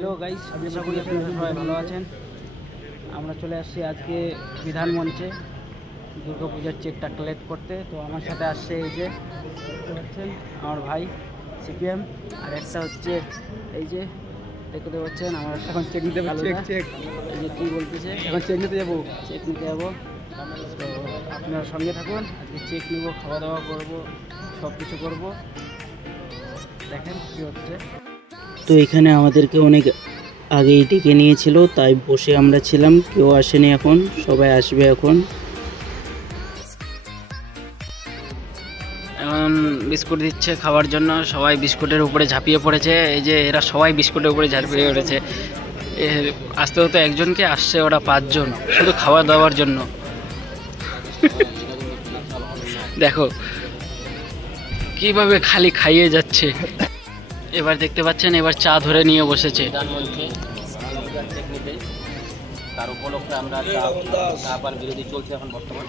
Hello guys, আশা করি আপনারা সবাই ভালো আছেন। আমরা চলে আসছি আজকে বিধান মঞ্চে দুর্গাপূজার চেকটা কালেক্ট করতে। তো আমার সাথে আসছে এই যে দেখতে পাচ্ছেন আমার ভাই সিপিএম, আর একটা হচ্ছে এই যে দেখতে পাচ্ছেন আমার এখন চেক নিতে যাবো। চেক এই যে কী বলতেছে, এখন চেক নিতে যাবো। তো আপনারা সঙ্গে থাকুন, আজকে চেক নেব, খাওয়া দাওয়া করবো, সব কিছু করবো। দেখেন কী হচ্ছে। তো এখানে আমাদেরকে অনেক আগেই ডেকে নিয়েছিল, তাই বসে আমরা ছিলাম, কেউ আসেনি, এখন সবাই আসবে। এখন বিস্কুট দিচ্ছে খাওয়ার জন্য, সবাই বিস্কুটের উপরে ঝাঁপিয়ে পড়েছে। এই যে এরা সবাই বিস্কুটের উপরে ঝাঁপিয়ে পড়েছে। আসতে হতো একজনকে, আসছে ওরা 5 জন শুধু খাওয়া দাওয়ার জন্য। দেখো কিভাবে খালি খাইয়ে যাচ্ছে। এবার দেখতে পাচ্ছেন, এবার চা ধরে নিয়ে বসেছে। তার উপলক্ষে আমরা চাপার বিরোধী চলছে এখন বর্তমান।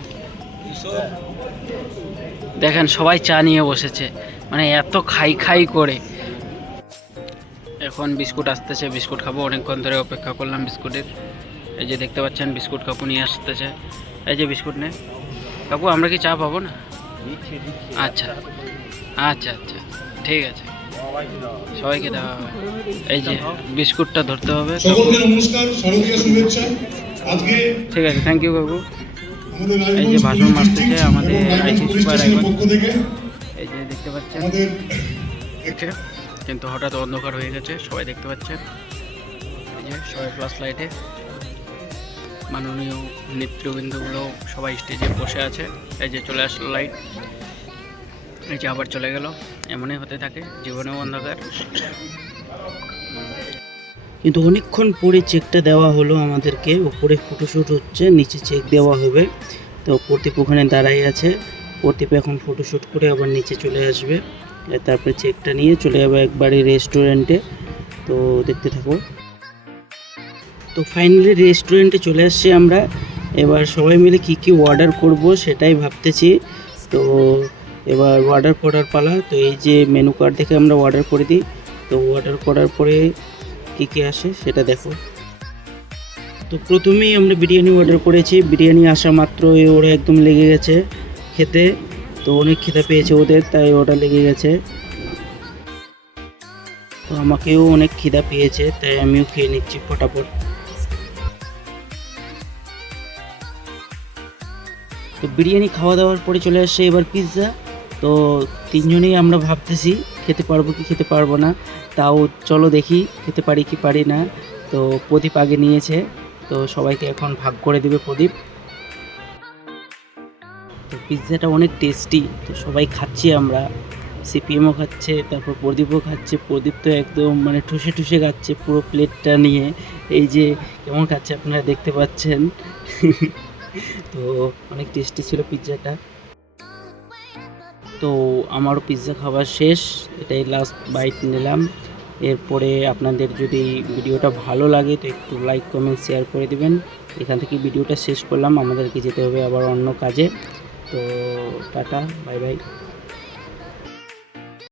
দেখেন সবাই চা নিয়ে বসেছে, মানে এত খাই খাই করে। এখন বিস্কুট আসতেছে, বিস্কুট খাবো। অনেকক্ষণ ধরে অপেক্ষা করলাম বিস্কুটের। এই যে দেখতে পাচ্ছেন বিস্কুট কাকু নিয়ে আসতেছে। এই যে বিস্কুট নে কাকু, আমরা কি চা পাবো না? আচ্ছা আচ্ছা আচ্ছা, ঠিক আছে, সবাইকে দেওয়া হবে। এই যে বিস্কুটটা ধরতে হবে। সকলকে নমস্কার, শারদীয় শুভেচ্ছা। আজকে ঠিক আছে, থ্যাংক ইউ কাকু। আমাদের এই যে ভাষণ মারতেছে আমাদের আইসি পুলিশ সুপার। স্টেশনের পক্ষ থেকে এই যে দেখতে পাচ্ছেন, আমাদের কিন্তু হঠাৎ অন্ধকার হয়ে গেছে, সবাই দেখতে পাচ্ছেন। এই যে সবাই ফ্লাশ লাইটে, মাননীয় নেতৃবৃন্দগুলো সবাই স্টেজে বসে আছে। এই যে চলে আসলো লাইট, এই যে আবার চলে গেল। এমনই হতে থাকে জীবনেও অন্ধকার। কিন্তু অনেকক্ষণ পরে চেকটা দেওয়া হলো আমাদেরকে। উপরে ফটোশ্যুট হচ্ছে, নিচে চেক দেওয়া হবে। তো প্রদীপ ওখানে দাঁড়াই আছে, প্রদীপ এখন ফটোশ্যুট করে আবার নিচে চলে আসবে, তারপরে চেকটা নিয়ে চলে যাবে একবারে রেস্টুরেন্টে। তো দেখতে থাকো। তো ফাইনালি রেস্টুরেন্টে চলে আসছি আমরা। এবার সবাই মিলে কি কি অর্ডার করব সেটাই ভাবতেছি। তো এবার অর্ডার করার পালা। তো এই যে মেনু কার্ড দেখে আমরা অর্ডার করে দিই। তো অর্ডার করার পরে কী কী আসে সেটা দেখো। তো প্রথমেই আমরা বিরিয়ানি অর্ডার করেছি। বিরিয়ানি আসা মাত্রই ওরা একদম লেগে গেছে খেতে। তো অনেক খিদা পেয়েছে ওদের, তাই ওটা লেগে গেছে। তো আমাকেও অনেক খিদা পেয়েছে, তাই আমিও খেয়ে নিচ্ছি ফটাফট। তো বিরিয়ানি খাওয়া দাওয়ার পরে চলে আসছে এবার পিৎজা। তো তিনজনেই আমরা ভাবতেছি খেতে পারবো কি খেতে পারবো না। তাও চলো দেখি খেতে পারি কি পারি না। তো প্রদীপ আগে নিয়েছে, তো সবাইকে এখন ভাগ করে দেবে প্রদীপ। তো পিৎজাটা অনেক টেস্টি, তো সবাই খাচ্ছি আমরা। সিপিএমও খাচ্ছে, তারপর প্রদীপও খাচ্ছে। প্রদীপ তো একদম মানে ঠুসে ঠুসে খাচ্ছে পুরো প্লেটটা নিয়ে। এই যে কেমন খাচ্ছে আপনারা দেখতে পাচ্ছেন। তো অনেক টেস্টি ছিল পিৎজাটা। তো আমারও পিৎজা খাওয়া শেষ, এটাই লাস্ট বাইট নিলাম। এরপরে আপনাদের যদি ভিডিওটা ভালো লাগে তো একটু লাইক কমেন্ট শেয়ার করে দিবেন। এখান থেকে ভিডিওটা শেষ করলাম, আমাদেরকে যেতে হবে আবার অন্য কাজে। তো টাটা, বাই বাই।